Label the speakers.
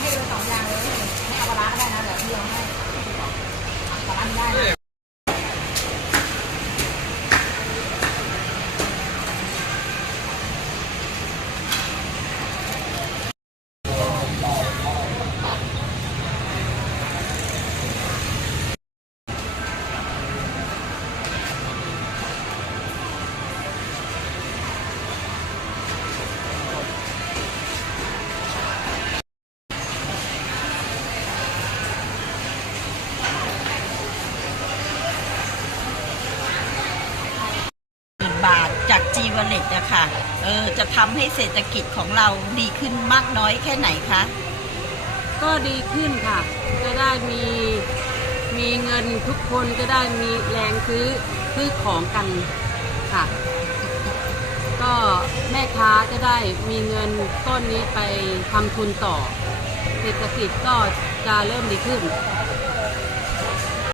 Speaker 1: ให้ดูสองอย่างเลยไม่เอาปลาร้าก็ได้นะเดี๋ยวพี่เอาให้ปลาร้าไม่ได้
Speaker 2: บาทจาก G Wallet อะค่ะเออจะทำให้เศรษฐกิจของเราดีขึ้นมากน้อยแค่ไหนคะ
Speaker 3: ก็ดีขึ้นค่ะ จะได้มีมีเงินทุกคนจะได้มีแรงซื้อซื้อของกันค่ะ ก็แม่ค้าจะได้มีเงินก้อนนี้ไปทำทุนต่อ เศรษฐกิจก็จะเริ่มดีขึ้น